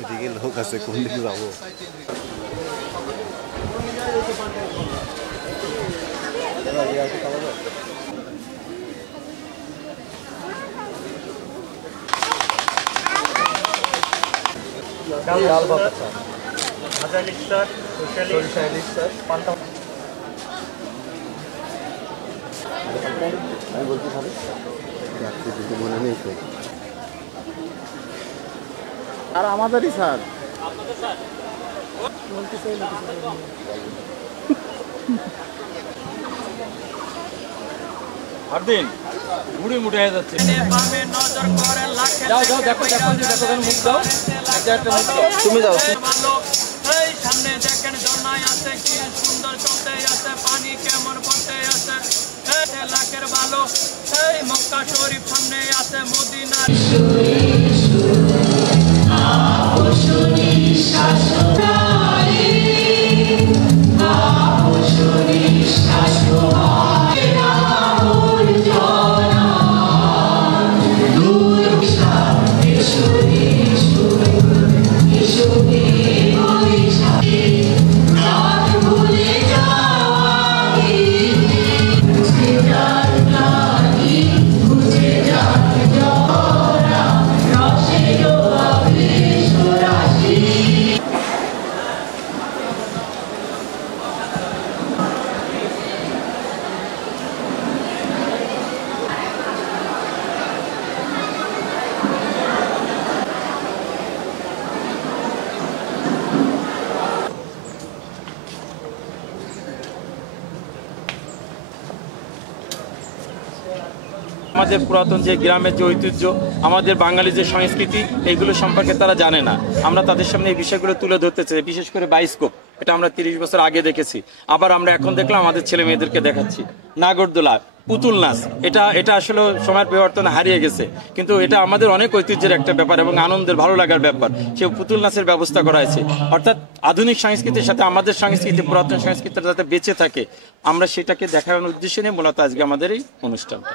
এদিকে লোক আছে, কোন দিকে যাবো? ডাল ভাত স্যার, ভাজা ইলিশ স্যার, সরিষা ইলিশ স্যার, পান্তা। আমি বলতে পারি মনে নেই তো। আর আমাদেরই স্যার বলতে চাই না আর দিন মুড়ি মুড়ে হয়ে যাচ্ছে। যাও যাও দেখো দেখো দেখো মুখ দাও, একটা মুখ দাও, তুমি যাও। এই সামনে দেখেন ঝর্ণায় আছে, কি সুন্দর চলতে আছে, পানি কেমন পড়তে আছে, লাখের ভালো। এই মক্কা শরীফ সামনে আছে, মদিনা। আমাদের পুরাতন যে গ্রামের যে ঐতিহ্য, আমাদের বাঙালি যে সংস্কৃতি, এগুলো সম্পর্কে তারা জানে না। আমরা তাদের সামনে এই বিষয়গুলো তুলে ধরতে চাই, বিশেষ করে বায়োস্কোপ। এটা আমরা 30 বছর আগে দেখেছি, আবার আমরা এখন দেখলাম আমাদের ছেলে মেয়েদেরকে দেখাচ্ছি। নাগরদোলা, পুতুল নাচ, এটা আসলে সময়ের পরিবর্তনে হারিয়ে গেছে, কিন্তু এটা আমাদের অনেক ঐতিহ্যের একটা ব্যাপার এবং আনন্দের, ভালো লাগার ব্যাপার। সে পুতুল নাচের ব্যবস্থা করা হয়েছে, অর্থাৎ আধুনিক সংস্কৃতির সাথে আমাদের সংস্কৃতি, পুরাতন সংস্কৃতিটা যাতে বেঁচে থাকে, আমরা সেটাকে দেখানোর উদ্দেশ্যে নিয়ে মূলত আজকে আমাদের এই অনুষ্ঠানটা।